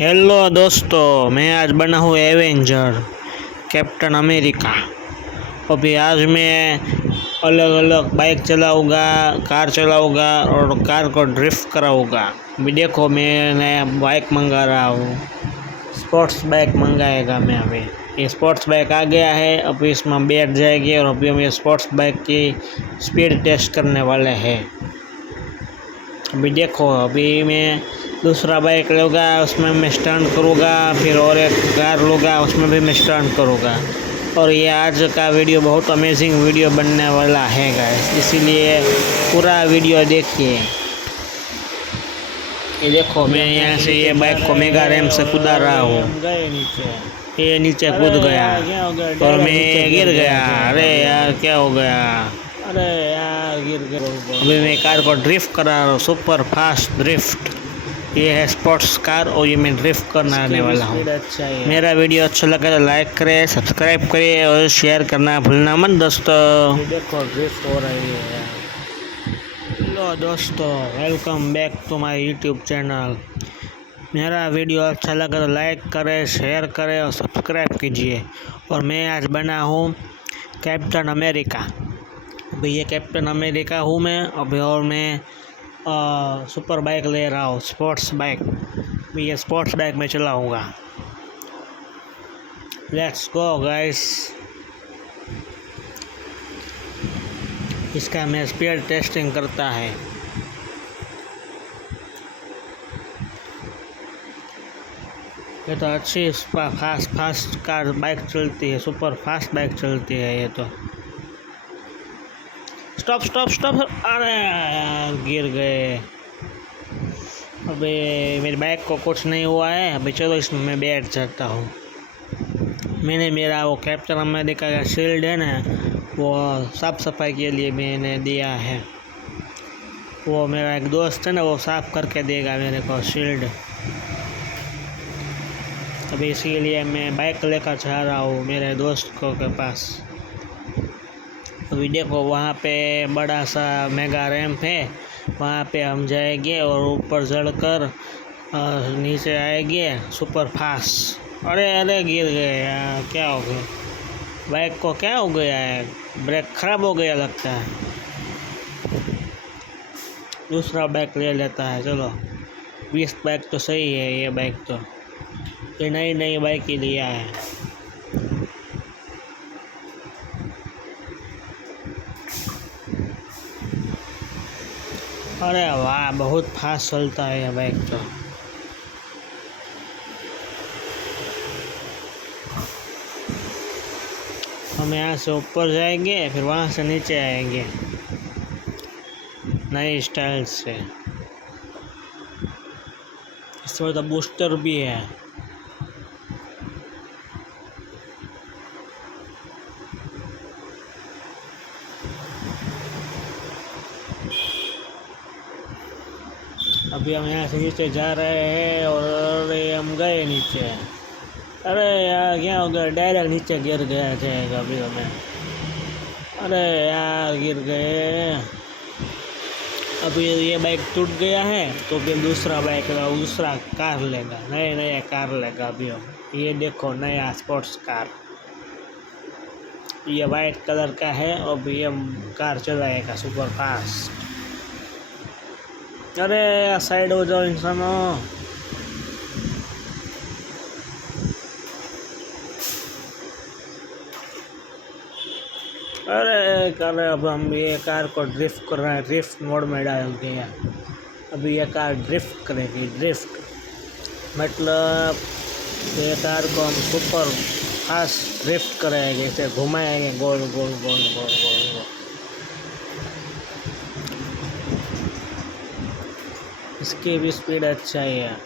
Hello दोस्तों, मैं आज बना हूँ एवेंजर कैप्टन अमेरिका। अभी आज मैं अलग अलग बाइक चलाऊँगा, कार चलाऊँगा और कार को ड्रिफ्ट कराऊँगा। अभी देखो, मैं नया बाइक मंगा रहा हूँ, स्पोर्ट्स बाइक मंगाएगा मैं अभी। ये स्पोर्ट्स बाइक आ गया है, अभी इसमें बैठ जाएगी और अभी हम ये स्पोर्ट्स बाइक की स्पीड टेस्ट करने वाले हैं। अभी देखो, अभी मैं दूसरा बाइक लूँगा, उसमें मैं स्टंट करूँगा, फिर और एक कार लूँगा, उसमें भी मैं स्टंट करूँगा। और ये आज का वीडियो बहुत अमेजिंग वीडियो बनने वाला है गाइस, इसीलिए पूरा वीडियो देखिए। ये देखो, मैं यहाँ से ये बाइक को मेगा रैम से कूदा रहा हूँ। ये नीचे कूद गया और मैं गिर गया। अरे यार, क्या हो गया? अरे यार, गिर गया। अभी मैं कार को ड्रिफ्ट करा रहा हूँ, सुपर फास्ट ड्रिफ्ट। ये है स्पोर्ट्स कार और ये मैं ड्रिफ्ट करने वाला हूँ। मेरा वीडियो अच्छा लगा तो लाइक करें, सब्सक्राइब करें और शेयर करना भूलना मत दोस्तों। देखो, ड्रिफ्ट हो रही है। हेलो दोस्तों, welcome back to my YouTube channel. मेरा वीडियो अच्छा लगा तो लाइक करें, शेयर करें और सब्सक्राइब कीजिए। और मैं आज बना हूँ कैप्टन अमेरिका। अभी ये कैप्टन अमेरिका हूँ मैं अभी, और मैं सुपर बाइक ले रहा हूँ, स्पोर्ट्स बाइक। ये स्पोर्ट्स बाइक में चलाऊँगा। Let's go guys. इसका मैं स्पीड टेस्टिंग करता है। ये तो अच्छी फास्ट कार बाइक चलती है, सुपर फास्ट बाइक चलती है ये तो। Stop stop stop. अरे यार, गिर गए। अबे मेरी बाइक को कुछ नहीं हुआ है। अभी चलो, इसमें मैं बैठ जाता हूँ। मैंने मेरा वो कैप्टन अमेरिका का शील्ड है ना, वो साफ सफाई के लिए मैंने दिया है। वो मेरा एक दोस्त है ना, वो साफ करके देगा मेरे को शील्ड। अभी इसीलिए मैं बाइक लेकर जा रहा हूँ मेरे दोस्त को के पास। अभी देखो, वहाँ पे बड़ा सा मेगा रैंप है, वहाँ पे हम जाएंगे और ऊपर चढ़कर नीचे आएंगे सुपर फास्ट। अरे अरे, गिर गए यार, क्या हो गया? बाइक को क्या हो गया है? ब्रेक खराब हो गया लगता है। दूसरा बाइक ले लेता है चलो। 20 बाइक तो सही है, ये बाइक तो ये नई बाइक ही लिया है। अरे वाह, बहुत फास्ट चलता है ये बाइक तो। हम यहाँ से ऊपर जाएंगे, फिर वहाँ से नीचे आएंगे नई स्टाइल से। इसमें तो बूस्टर भी है। अभी हम यहाँ से नीचे जा रहे हैं और अरे हम गए नीचे। अरे यार, क्या हो गया? डायरेक्ट नीचे गिर गया जाएगा अभी हमें। अरे यार, गिर गए। अभी ये बाइक टूट गया है तो फिर दूसरा कार लेगा, नया कार लेगा अभी हम। ये देखो, नया स्पोर्ट्स कार, ये वाइट कलर का है। अभी हम कार चलाएगा सुपर फास्ट। अरे साइड हो जाओ इंसानों। अरे कर, अब हम ये कार को ड्रिफ्ट कर रहे हैं, ड्रिफ्ट मोड में डाल दिया। अभी ये कार ड्रिफ्ट करेगी। ड्रिफ्ट मतलब ये कार को हम सुपर फास्ट ड्रिफ्ट करेंगे, इसे घुमाएंगे गोल गोल गोल गोल गोल गोल। इसकी भी स्पीड अच्छा ही है।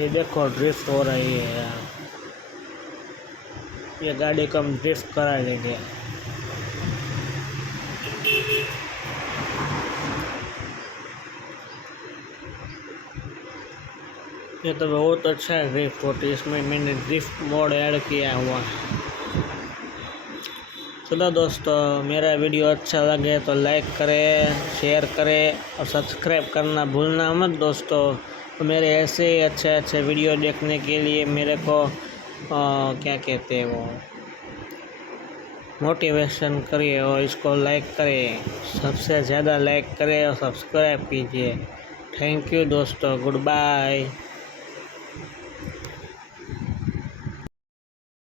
ये देखो, ड्रिफ्ट हो रही है यार। ये गाड़ी को हम ड्रिफ्ट करा देंगे। ये तो बहुत अच्छा है ड्रिफ्ट होती है। इसमें मैंने ड्रिफ्ट मोड ऐड किया हुआ है। चलो दोस्तों, मेरा वीडियो अच्छा लगे तो लाइक करें, शेयर करें और सब्सक्राइब करना भूलना मत दोस्तों। तो मेरे ऐसे ही अच्छे अच्छे वीडियो देखने के लिए मेरे को क्या कहते हैं वो मोटिवेशन करिए और इसको लाइक करें, सबसे ज़्यादा लाइक करें और सब्सक्राइब कीजिए। थैंक यू दोस्तों, गुड बाय।